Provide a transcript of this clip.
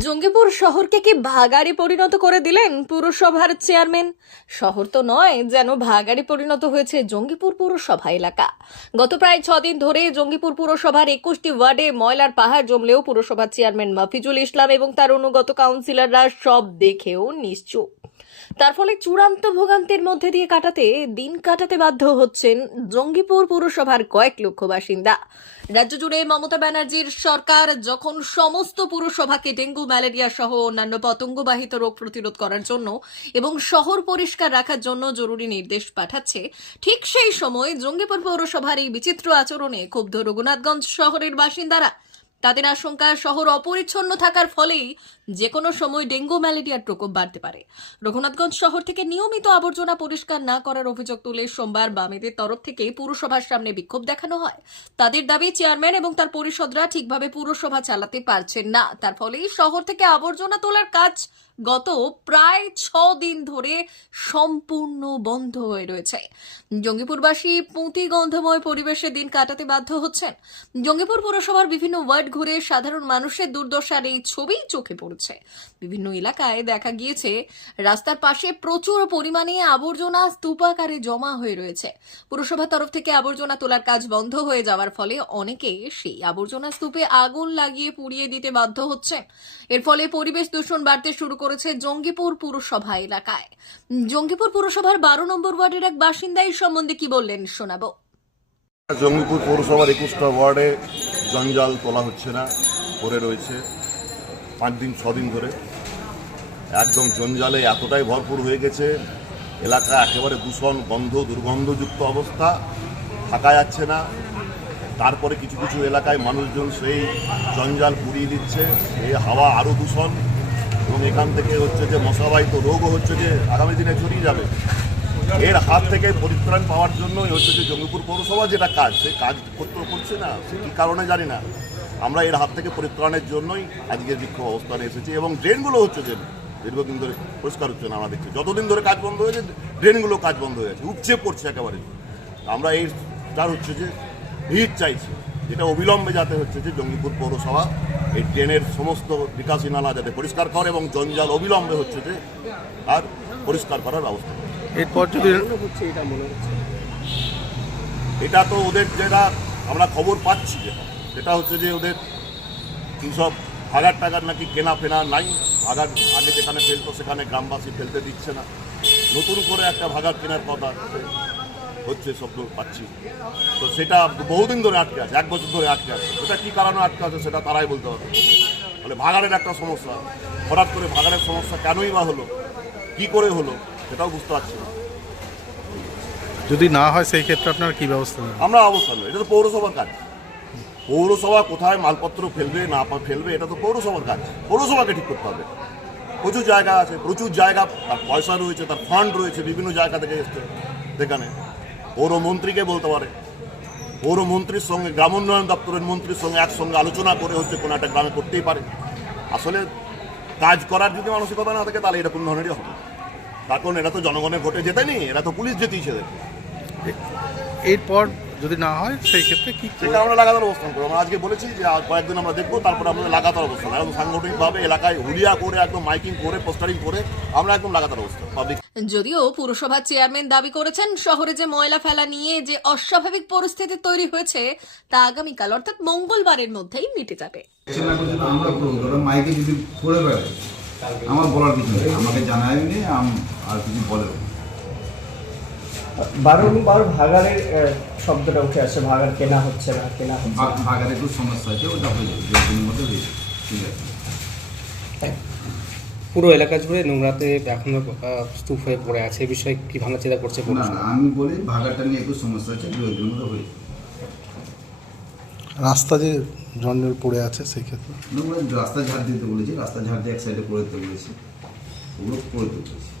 জঙ্গিপুর শহরকে কি ভাগাড়ে পরিণত করে দিলেন পুরসভার চেয়ারম্যান? শহর তো নয়, যেন ভাগাড়ে পরিণত হয়েছে জঙ্গিপুর পুরসভা এলাকা। গত প্রায় 6 দিন ধরে জঙ্গিপুর পুরসভার 21টি ওয়ার্ডে ময়লার পাহাড় জমলেও পুরসভার চেয়ারম্যান মফিজুল ইসলাম এবং তার অনুগত কাউন্সিলররা সব দেখেও নিশ্চুপ। তার ফলে চূড়ান্ত ভোগান্তির মধ্যে দিয়ে দিন কাটাতে বাধ্য হচ্ছেন জঙ্গিপুর পুরসভার কয়েক লক্ষ বাসিন্দা। রাজ্য জুড়ে মমতা ব্যানার্জির সরকার যখন সমস্ত পুরসভাকে ডেঙ্গু, ম্যালেরিয়া সহ অন্যান্য পতঙ্গবাহিত রোগ প্রতিরোধ করার জন্য এবং শহর পরিষ্কার রাখার জন্য জরুরি নির্দেশ পাঠাচ্ছে, ঠিক সেই সময় জঙ্গিপুর পৌরসভার এই বিচিত্র আচরণে ক্ষুব্ধ রঘুনাথগঞ্জ শহরের বাসিন্দারা। তাদের আশঙ্কা, শহর অপরিচ্ছন্ন থাকার ফলেই যে কোনো সময় ডেঙ্গু, ম্যালেরিয়ার প্রকোপ বাড়তে পারে। রঘুনাথগঞ্জ শহর থেকে নিয়মিত আবর্জনা পরিষ্কার না করার অভিযোগ তুলে সোমবার বামেদের তরফ থেকে পুরসভার সামনে বিক্ষোভ দেখানো হয়। তাদের দাবি, চেয়ারম্যান এবং তার পরিষদরা ঠিকভাবে পুরসভা চালাতে পারছেন না। তার ফলেই শহর থেকে আবর্জনা তোলার কাজ গত প্রায় 6 দিন ধরে সম্পূর্ণ বন্ধ হয়ে রয়েছে। জঙ্গিপুরবাসী পুঁতি গন্ধময় পরিবেশে দিন কাটাতে বাধ্য হচ্ছেন। জঙ্গিপুর পুরসভার বিভিন্ন ওয়ার্ড ঘুরে সাধারণ মানুষের দুর্দশার এই ছবি চোখে পড়ছে। বিভিন্ন এলাকায় দেখা গিয়েছে রাস্তার পাশে প্রচুর পরিমাণে আবর্জনা স্তূপাকারে জমা হয়ে রয়েছে। পুরসভার তরফ থেকে আবর্জনা তোলার কাজ বন্ধ হয়ে যাওয়ার ফলে অনেকে সেই আবর্জনা স্তূপে আগুন লাগিয়ে পুড়িয়ে দিতে বাধ্য হচ্ছেন। এর ফলে পরিবেশ দূষণ বাড়তে শুরু করেছে জঙ্গিপুর পুরসভা এলাকায়। জঙ্গিপুর পুরসভার 12 নম্বর ওয়ার্ডের এক বাসিন্দা এই সম্বন্ধে কি বললেন শোনাবো। জঙ্গিপুর পৌরসভার 21টা ওয়ার্ডে জঞ্জাল তোলা হচ্ছে না, পড়ে রয়েছে 5 দিন 6 দিন ধরে। একদম জঞ্জালে এতটাই ভরপুর হয়ে গেছে, এলাকা একেবারে দূষণ, গন্ধ, দুর্গন্ধযুক্ত অবস্থা, থাকা যাচ্ছে না। তারপরে কিছু কিছু এলাকায় মানুষজন সেই জঞ্জাল পুড়িয়ে দিচ্ছে, এই হাওয়া আরও দূষণ, এবং এখান থেকে হচ্ছে যে মশাবাহিত রোগও হচ্ছে যে আগামী দিনে ছড়িয়ে যাবে। এর হাত থেকে পরিত্রাণ পাওয়ার জন্যই হচ্ছে যে জঙ্গিপুর পৌরসভা যেটা কাজ, সেই কাজ করছে না, কী কারণে জানি না। আমরা এর হাত থেকে পরিত্রাণের জন্যই আজকে বিক্ষোভ অবস্থানে এসেছি। এবং ড্রেনগুলো হচ্ছে যে দীর্ঘদিন ধরে পরিষ্কার হচ্ছে না। আমরা দেখছি যতদিন ধরে কাজ বন্ধ হয়েছে ড্রেনগুলো কাজ বন্ধ হয়ে গেছে, উপচে পড়ছে একেবারে। আমরা এই তার হচ্ছে যে ভিড় চাইছি, যেটা অবিলম্বে যাতে হচ্ছে যে জঙ্গিপুর পৌরসভা এই ড্রেনের সমস্ত নিকাশি নালা যাতে পরিষ্কার করে এবং জঞ্জাল অবিলম্বে হচ্ছে যে আর পরিষ্কার করার ব্যবস্থা। এরপর যদি এটা তো ওদের যেটা আমরা খবর পাচ্ছি, সেটা হচ্ছে যে ওদের কী সব ভাগার টাগার নাকি কেনা ফেনা নাই। ভাগার আগে যেখানে ফেলতো সেখানে গ্রামবাসী ফেলতে দিচ্ছে না, নতুন করে একটা ভাগার কেনার কথা হচ্ছে শব্দ পাচ্ছি। তো সেটা বহুদিন ধরে আটকে আছে, 1 বছর ধরে আটকে আছে। ওটা কী কারণে আটকে আছে সেটা তারাই বলতে হবে। ফলে ভাগাড়ের একটা সমস্যা, হঠাৎ করে ভাগাড়ের সমস্যা কেনই বা হলো, কী করে হলো সেটাও বুঝতে পারছি না। যদি না হয় সেই ক্ষেত্রে আপনারা কী ব্যবস্থা নেবেন? আমরা অবস্থা নেই, এটা তো পৌরসভার কাজ। পৌরসভা কোথায় মালপত্র ফেলবে না ফেলবে এটা তো পৌরসভার কাজ, পৌরসভাকে ঠিক করতে হবে। প্রচুর জায়গা আছে, প্রচুর জায়গা, তার পয়সা রয়েছে, তার ফান্ড রয়েছে, বিভিন্ন জায়গা থেকে এসছে। সেখানে পৌরমন্ত্রীকে বলতে পারে, পৌরমন্ত্রীর সঙ্গে গ্রামোন্নয়ন দপ্তরের মন্ত্রীর সঙ্গে একসঙ্গে আলোচনা করে হচ্ছে কোনো একটা গ্রামে করতেই পারে। আসলে কাজ করার যদি মানসিকতা না থাকে তাহলে এরকম ধরনেরই হবে। তার কারণ এরা তো জনগণের ভোটে জেতেনি, এরা তো পুলিশ জেতিয়েছে। এরপর যদি না হয় সেই ক্ষেত্রে কি সেটা আমরা লাগাতার অবস্থান করবো। আমরা আজকে বলেছি যে কয়েকদিন আমরা দেখবো, তারপরে আমাদের লাগাতার অবস্থান একদম সাংগঠনিকভাবে এলাকায় হুলিয়া করে, একদম মাইকিং করে, পোস্টারিং করে আমরা একদম লাগাতার অবস্থান পাবলিক। যদিও পুরসভার চেয়ারম্যান দাবি করেছেন শহরে যে ময়লা ফেলা নিয়ে যে অস্বাভাবিক পরিস্থিতি তৈরি হয়েছে তা আগামীকাল অর্থাৎ মঙ্গলবারের মধ্যেই মিটে যাবে। মাইকে যদি করে বেড়ায় আমার বলার কিছু নেই, আমাকে জানায়নি আর কিছু বলে। বারংবার ভাগাড়ের শব্দটা উঠে আসছে, ভাগাড় কেনা হচ্ছে না, ভাগাড়ে একটু সমস্যা আছে, ওটা হয়ে যাবে, 2 দিনের মধ্যে হয়ে যাবে। ঠিক আছে। পুরো এলাকা জুড়ে নোংরাতে এখনো স্তূপ হয়ে পড়ে আছে, এই বিষয়ে কি ভাবনা চিন্তা করছে? না, আমি বলি ভাগাড়টা নিয়ে একটু সমস্যা আছে, 2 দিনের মধ্যে হয়ে যাবে। রাস্তা যে জঞ্জাল পড়ে আছে সেই ক্ষেত্রে রাস্তা ঝাড় দিতে বলেছি, রাস্তা ঝাড় দিয়ে এক সাইডে করে দিতে বলেছি, ওগুলো করে দিতে বলেছি।